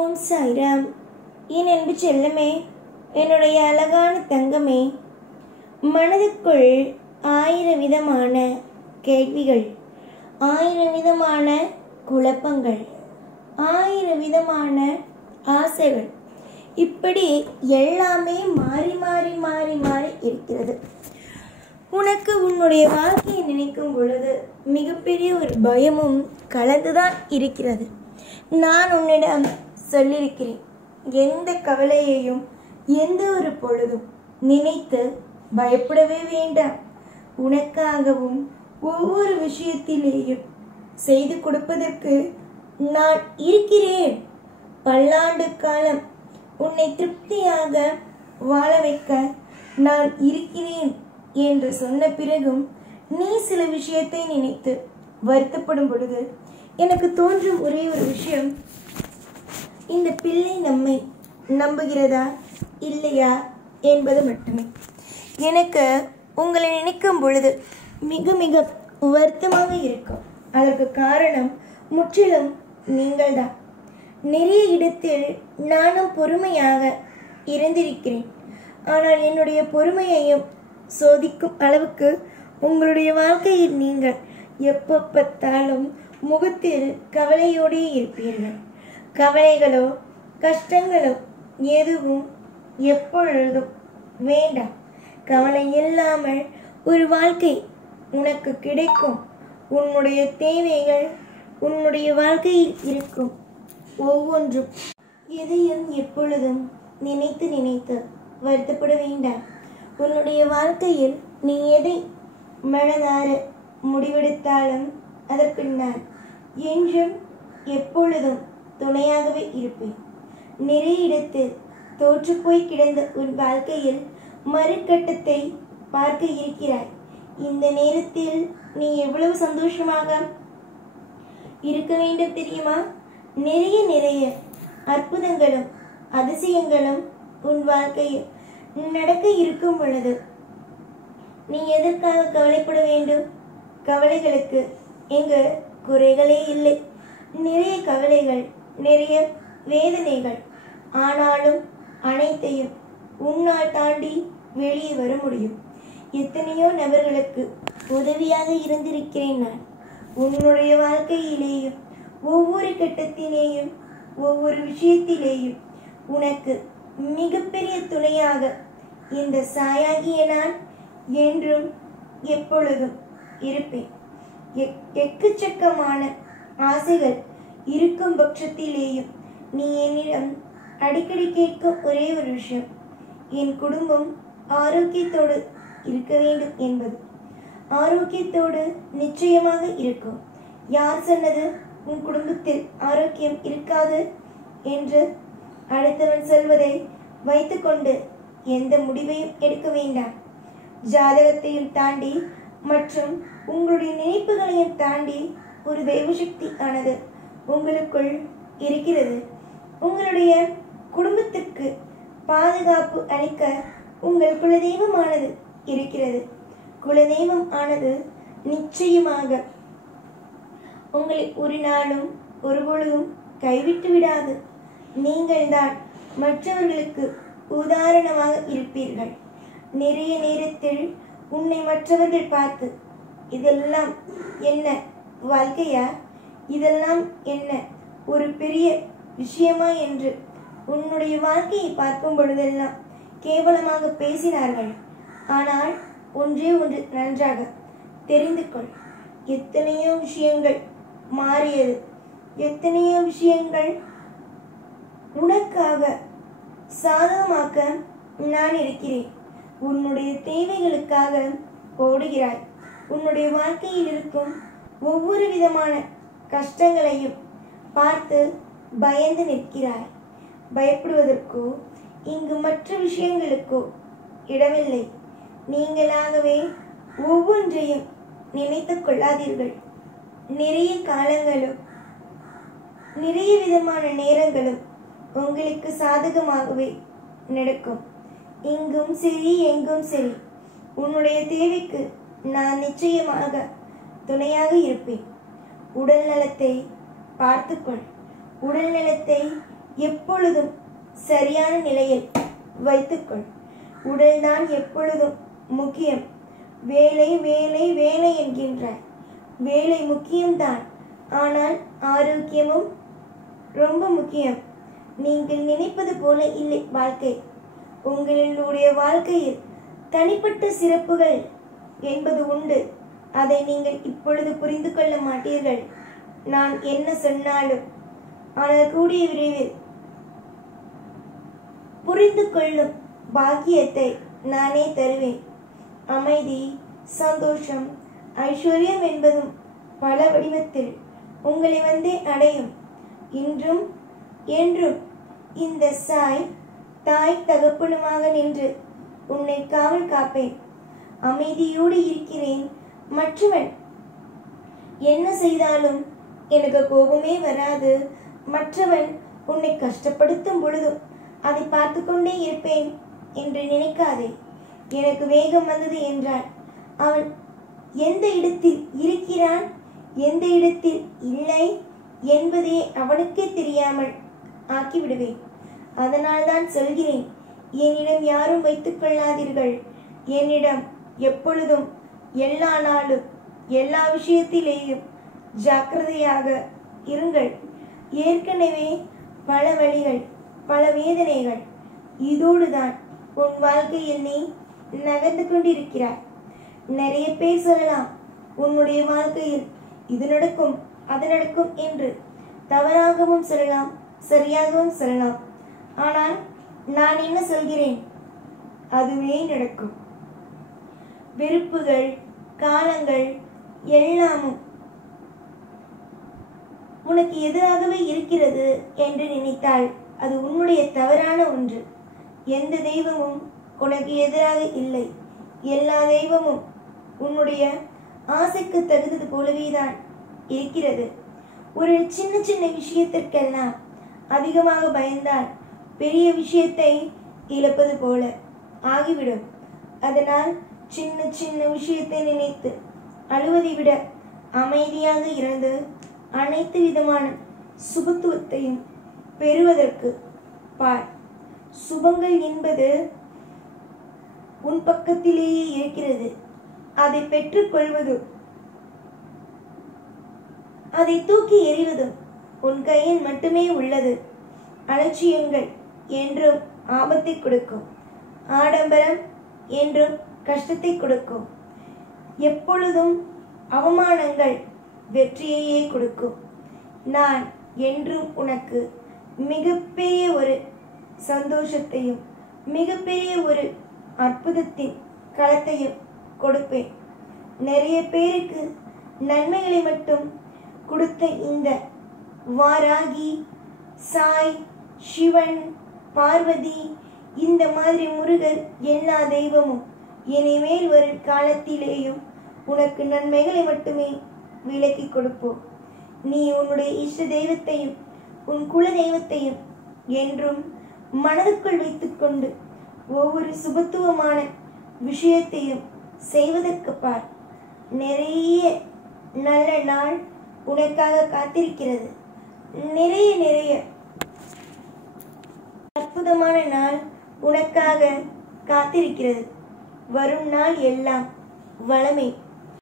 ஓம் சாய்ராம். என் அன்பு செல்லமே, என்னுடைய அழகான தங்கமே, மனதுக்குள் 1000 விதமான கேள்விகள், 1000 விதமான குழப்பங்கள், 1000 விதமான ஆசைகள், இப்படி எல்லாமே மாறி மாறி மாறி மாறி இருக்கிறது. உனக்கு உன்னுடைய வாழ்க்கையை நினைக்கும் பொழுது மிகப்பெரிய ஒரு பயமும் கலந்துதான் இருக்கிறது. நான் உன்னிடம் சொல்லியிருக்கிறேன், எந்த கவலையையும் எந்த ஒரு பொழுதும் நினைத்து பயப்படவே வேண்டாம். உனக்காகவும் ஒவ்வொரு விஷயத்திலேயும் செய்து கொடுப்பதற்கு நான் இருக்கிறேன். பல்லாண்டு காலம் உன்னை திருப்தியாக வாழ வைக்க நான் இருக்கிறேன் என்று சொன்ன பிறகும் நீ சில விஷயத்தை நினைத்து வருத்தப்படும் பொழுது எனக்கு தோன்றும் ஒரே ஒரு விஷயம், இந்த பிள்ளை நம்மை நம்புகிறதா இல்லையா என்பது மட்டுமே. எனக்கு உங்களை நினைக்கும் பொழுது மிக மிக வருத்தமாக இருக்கும். அதற்கு காரணம் முற்றிலும் நீங்கள்தான். நிறைய இடத்தில் நானும் பொறுமையாக இருந்திருக்கிறேன். ஆனால் என்னுடைய பொறுமையையும் சோதிக்கும் அளவுக்கு உங்களுடைய வாழ்க்கையில் நீங்கள் எப்போ பார்த்தாலும் முகத்தில் கவலையோடே இருப்பீர்கள். கவலைகளோ கஷ்டங்களோ எதுவும் எப்பொழுதும் வேண்டாம். கவலை இல்லாமல் ஒரு வாழ்க்கை உனக்கு கிடைக்கும். உன்னுடைய தேவைகள் உன்னுடைய வாழ்க்கையில் இருக்கும் ஒவ்வொன்றும். எதையும் எப்பொழுதும் நினைத்து நினைத்து வருத்தப்பட வேண்டாம். உன்னுடைய வாழ்க்கையில் நீ எதை மனதார முடிவெடுத்தாலும் அதற்கு நான் என்றும் எப்பொழுதும் துணையாகவே இருப்பேன். நிறைய இடத்தில் தோற்று போய் கிடந்த உன் வாழ்க்கையில் மறுகட்டத்தை பார்க்க இருக்கிறாய். இந்த நேரத்தில் நீ எவ்வளவு சந்தோஷமாக இருக்க வேண்டும் தெரியுமா? நிறைய நிறைய அற்புதங்களும் அதிசயங்களும் உன் வாழ்க்கையில் நடக்க இருக்கும் பொழுது நீ எதற்காக கவலைப்பட வேண்டும்? கவலைகளுக்கு எங்கு குறைகளே இல்லை. நிறைய கவலைகள், நிறைய வேதனைகள், ஆனாலும் அனைத்தையும் உன்னால் தாண்டி வெளியே வர முடியும். எத்தனையோ நபர்களுக்கு உதவியாக இருந்திருக்கிறேன் நான். உன்னுடைய வாழ்க்கையிலேயும் ஒவ்வொரு கட்டத்திலேயும் ஒவ்வொரு விஷயத்திலேயும் உனக்கு மிகப்பெரிய துணையாக இந்த சாயாகிய நான் என்றும் எப்பொழுதும் இருப்பேன். எக்கச்சக்கமான ஆசைகள் இருக்கும் பட்சத்திலேயும் நீ என்னிடம் அடிக்கடி கேட்கும் ஒரே ஒரு விஷயம், என் குடும்பம் ஆரோக்கியத்தோடு இருக்க வேண்டும் என்பது. ஆரோக்கியத்தோடு நிச்சயமாக இருக்கும். யார் சொன்னது உன் குடும்பத்தில் ஆரோக்கியம் இருக்காது என்று? அடுத்தவன் சொல்வதை வைத்துக்கொண்டு எந்த முடிவையும் எடுக்க வேண்டாம். ஜாதகத்தையும் தாண்டி மற்றும் உங்களுடைய நினைப்புகளையும் தாண்டி ஒரு தெய்வசக்தி ஆனது உங்களுக்குள் இருக்கிறது. உங்களுடைய குடும்பத்திற்கு பாதுகாப்பு அளிக்க உங்கள் குலதெய்வமானது இருக்கிறது. குலதெய்வம் ஆனது நிச்சயமாக உங்களை ஒரு நாளும் ஒருபொழுதும் கைவிட்டு விடாது. நீங்கள்தான் மற்றவர்களுக்கு உதாரணமாக இருப்பீர்கள். நிறைய நேரத்தில் உன்னை மற்றவர்கள் பார்த்து, இதெல்லாம் என்ன வாழ்க்கையா, இதெல்லாம் என்ன ஒரு பெரிய விஷயமா என்று உன்னுடைய வாழ்க்கையை பார்க்கும் பொழுதெல்லாம் கேவலமாக பேசினார்கள். ஆனால் ஒன்றே ஒன்று நன்றாக தெரிந்து கொள், எத்தனையோ விஷயங்கள் மாறியது. எத்தனையோ விஷயங்கள் உனக்காக சாதகமாக்க நான் இருக்கிறேன். உன்னுடைய தேவைகளுக்காக ஓடுகிறாய். உன்னுடைய வாழ்க்கையில் இருக்கும் ஒவ்வொரு விதமான கஷ்டங்களையும் பார்த்து பயந்து நிற்கிறாய். பயப்படுவதற்கோ இங்கு மற்ற விஷயங்களுக்கோ இடமில்லை. நீங்களாகவே ஒவ்வொன்றையும் நினைத்து கொள்ளாதீர்கள். நிறைய காலங்களும் நிறைய விதமான நேரங்களும் உங்களுக்கு சாதகமாகவே நடக்கும். இங்கும் சரி எங்கும் சரி உன்னுடைய தேவைக்கு நான் நிச்சயமாக துணையாக இருப்பேன். உடல் நலத்தை பார்த்துக்கொள். உடல் நலத்தை எப்பொழுதும் சரியான நிலையில் வைத்துக்கொள். உடல்தான் எப்பொழுதும் முக்கியம். வேலை வேலை வேலை என்கின்றாய். வேலை முக்கியம்தான், ஆனால் ஆரோக்கியமும் ரொம்ப முக்கியம். நீங்கள் நினைப்பது போல இல்லை வாழ்க்கை. உங்களுடைய வாழ்க்கையில் தனிப்பட்ட சிறப்புகள் என்பது உண்டு. அதை நீங்கள் இப்பொழுது புரிந்து கொள்ள மாட்டீர்கள். நான் என்ன சொன்னாலும், ஆனால் கூடிய விரைவில் புரிந்து கொள்ளும் பாக்கியத்தை நானே தருவேன். அமைதி, சந்தோஷம், ஐஸ்வர்யம் என்பதும் பல வடிவத்தில் உங்களை வந்தே அடையும். இன்றும் என்றும் இந்த சாய் தாய் தகப்பனுமாக நின்று உன்னை காவல் காப்பேன். அமைதியோடு இருக்கிறேன். மற்றவன் என்ன செய்தாலும் எனக்கு கோபமே வராது. மற்றவன் உன்னை கஷ்டப்படுத்தும் பொழுதும் அதை பார்த்து கொண்டே இருப்பேன் என்று நினைக்காதே. எனக்கு வேகம் வந்தது என்றால் அவன் எந்த இடத்தில் இருக்கிறான், எந்த இடத்தில் இல்லை என்பதே அவனுக்கே தெரியாமல் ஆக்கிவிடுவேன். அதனால்தான் சொல்கிறேன், என்னிடம் யாரும் வைத்துக் கொள்ளாதீர்கள். என்னிடம் எப்பொழுதும் எல்லா நாளும் எல்லா விஷயத்திலேயும் ஜாக்கிரதையாக இருங்கள். ஏற்கனவே பல வழிகள், பல வேதனைகள், இதோடுதான் உன் வாழ்க்கையில் நீ நகர்ந்து கொண்டிருக்கிறாய். நிறைய பேர் சொல்லலாம், உன்னுடைய வாழ்க்கையில் இது நடக்கும் அது நடக்கும் என்று. தவறாகவும் சொல்லலாம், சரியாகவும் சொல்லலாம். ஆனால் நான் என்ன சொல்கிறேன், அதுவே நடக்கும். வெறுப்புகள், காலங்கள் எல்லாமும் உனக்கு எதிராகவே இருக்கிறது என்று நினைத்தால் அது உன்னுடைய தவறான ஒன்று. எந்த தெய்வமும் உனக்கு எதிராக இல்லை. எல்லா தெய்வமும் உன்னுடைய ஆசைக்கு தகுந்தது போலவேதான் இருக்கிறது. ஒரு சின்ன சின்ன விஷயத்திற்கெல்லாம் அதிகமாக பயந்தால் பெரிய விஷயத்தை இழப்பது போல ஆகிவிடும். அதனால் சின்ன சின்ன விஷயத்தை நினைத்து அழுவதை விட அமைதியாக இருந்து அனைத்து விதமான சுபத்துவத்தையும் பெறுவதற்கு பார். சுபங்கள் என்பது உன் பக்கத்திலேயே இருக்கிறது. அதை பெற்றுக்கொள்வதும் அதை தூக்கி எறிவதும் உன் கையில் மட்டுமே உள்ளது. அலட்சியங்கள் என்றும் ஆபத்தை கொடுக்கும். ஆடம்பரம் என்றும் கஷ்டத்தை கொடுக்கும். எப்பொழுதும் அவமானங்கள் வெற்றியையே கொடுக்கும். நான் என்றும் உனக்கு மிகப்பெரிய ஒரு சந்தோஷத்தையும் மிகப்பெரிய ஒரு அற்புதத்தின் களத்தையும் கொடுப்பேன். நிறைய பேருக்கு நன்மைகளை மட்டும் கொடுத்த இந்த வாராகி, சாய், சிவன், பார்வதி, இந்த மாதிரி முருகர், எல்லா தெய்வமும் இனிமேல் வரும் காலத்திலேயும் உனக்கு நன்மைகளை மட்டுமே விலக்கி கொடுப்போம். நீ உன்னுடைய இஷ்ட தெய்வத்தையும் உன் குல தெய்வத்தையும் என்றும் மனதுக்குள் வைத்துக்கொண்டு ஒவ்வொரு சுபத்துவமான விஷயத்தையும் செய்வதற்கு பார். நிறைய நல்ல நாள் உனக்காக காத்திருக்கிறது. நிறைய நிறைய அற்புதமான நாள் உனக்காக காத்திருக்கிறது. வரும் நாள் எல்லாம் வளமை.